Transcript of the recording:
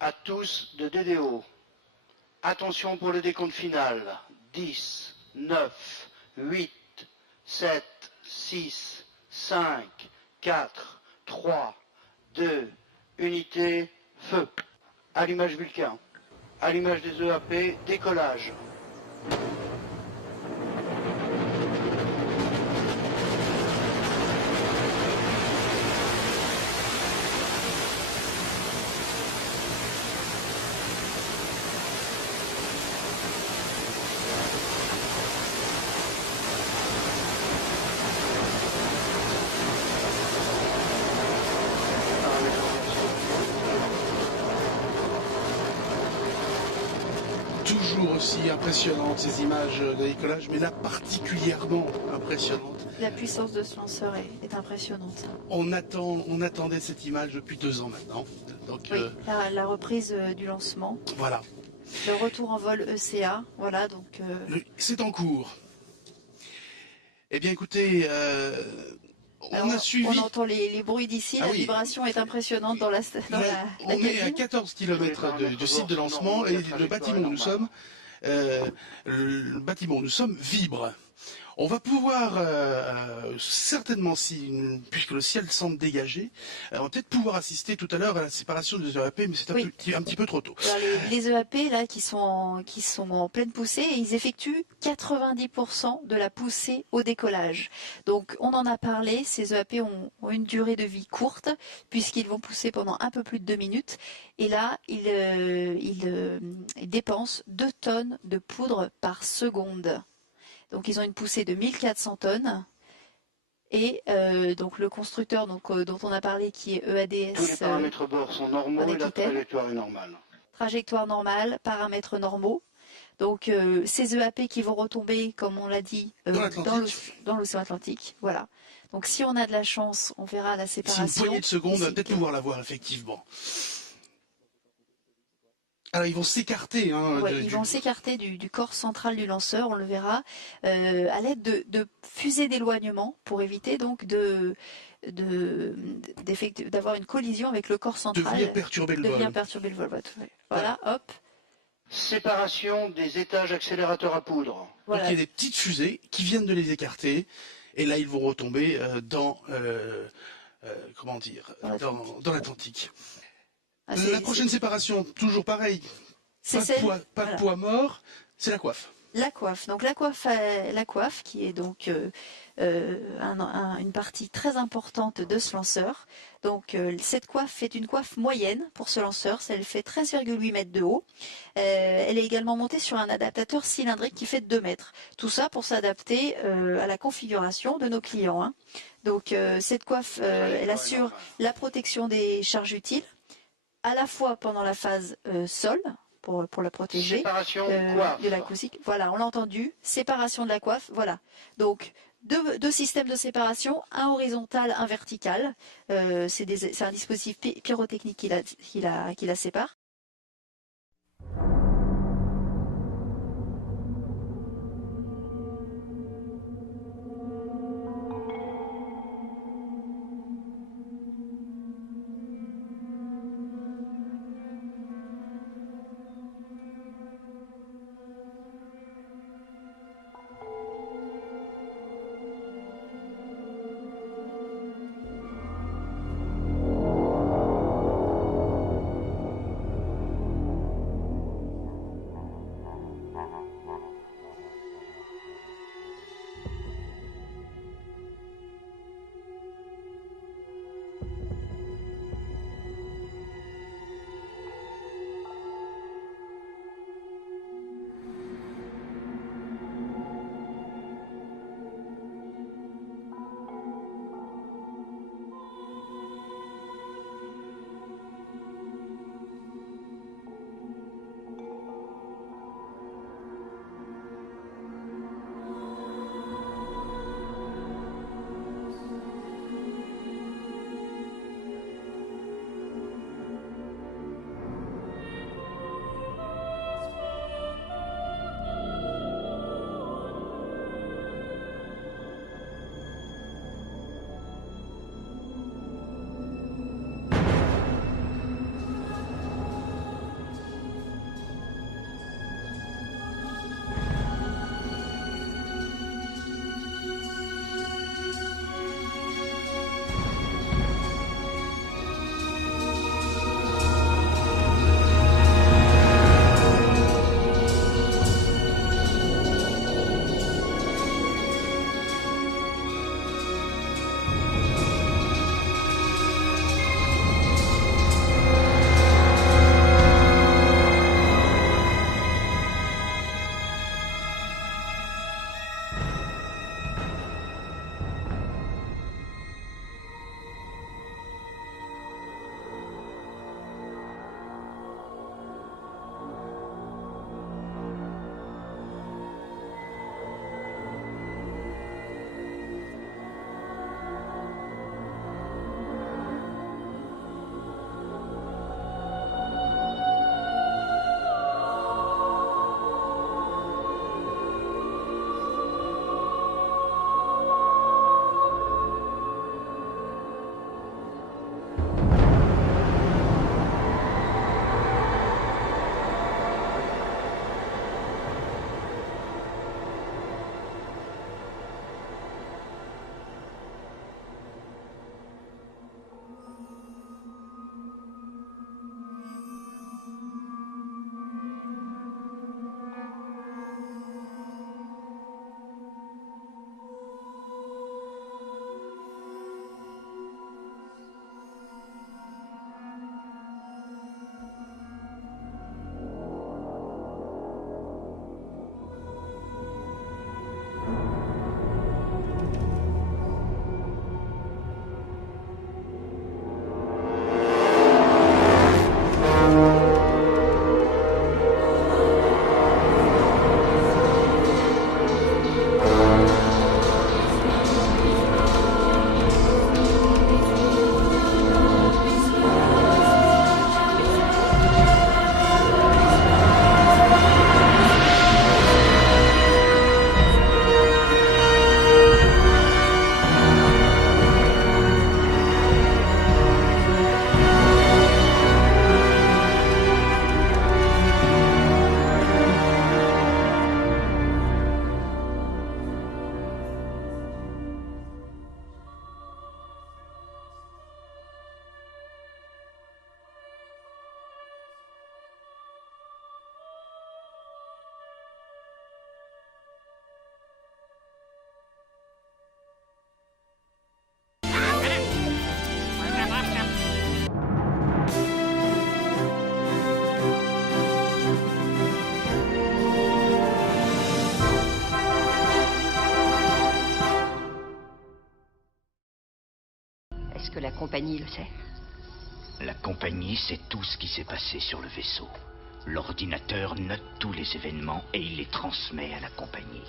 à tous de DDO. Attention pour le décompte final. 10, 9, 8, 7, 6, 5, 4, 3, 2, unité, feu. Allumage Vulcain. Allumage des EAP, décollage. Toujours aussi impressionnante ces images de décollage, mais là particulièrement impressionnante. La puissance de ce lanceur est impressionnante. On attendait cette image depuis 2 ans maintenant. Donc, oui, la reprise du lancement. Voilà. Le retour en vol ECA, voilà donc. C'est en cours. Eh bien écoutez, on a suivi. On entend les bruits d'ici, la vibration est impressionnante dans la on est à 14 km du site de lancement et le bâtiment où nous sommes, vibre. On va pouvoir certainement, puisque le ciel semble dégagé, on va peut-être pouvoir assister tout à l'heure à la séparation des EAP, mais c'est un petit peu trop tôt. Alors, les EAP là qui sont en pleine poussée, ils effectuent 90% de la poussée au décollage. Donc on en a parlé, ces EAP ont une durée de vie courte puisqu'ils vont pousser pendant un peu plus de 2 minutes. Et là, ils dépensent 2 tonnes de poudre par seconde. Donc ils ont une poussée de 1400 tonnes. Et donc le constructeur dont on a parlé qui est EADS. Tous les paramètres bord sont normaux et la trajectoire est normale. Trajectoire normale, paramètres normaux. Donc ces EAP qui vont retomber, comme on l'a dit, dans l'océan Atlantique. Voilà. Donc si on a de la chance, on verra la séparation. C'est une poignée de secondes, on va peut-être pouvoir la voir effectivement. Alors ils vont s'écarter. Ils vont s'écarter du corps central du lanceur, on le verra, à l'aide de fusées d'éloignement pour éviter donc d'avoir une collision avec le corps central. De venir perturber le vol. Voilà, hop. Séparation des étages accélérateurs à poudre. Voilà. Donc il y a des petites fusées qui viennent de les écarter et là ils vont retomber dans l'Atlantique. La prochaine séparation, toujours pareil. Pas de poids mort, c'est la coiffe. La coiffe. Donc la coiffe qui est donc une partie très importante de ce lanceur. Donc cette coiffe est une coiffe moyenne pour ce lanceur. Elle fait 13,8 mètres de haut. Elle est également montée sur un adaptateur cylindrique qui fait 2 mètres. Tout ça pour s'adapter à la configuration de nos clients. Hein. Donc cette coiffe, elle assure la protection des charges utiles, à la fois pendant la phase sol, pour la protéger, séparation coiffe. De l'acoustique. Voilà, on l'a entendu, séparation de la coiffe, voilà. Donc, deux systèmes de séparation, un horizontal, un vertical. C'est un dispositif pyrotechnique qui la sépare. Est-ce que la compagnie le sait? La compagnie sait tout ce qui s'est passé sur le vaisseau. L'ordinateur note tous les événements et il les transmet à la compagnie.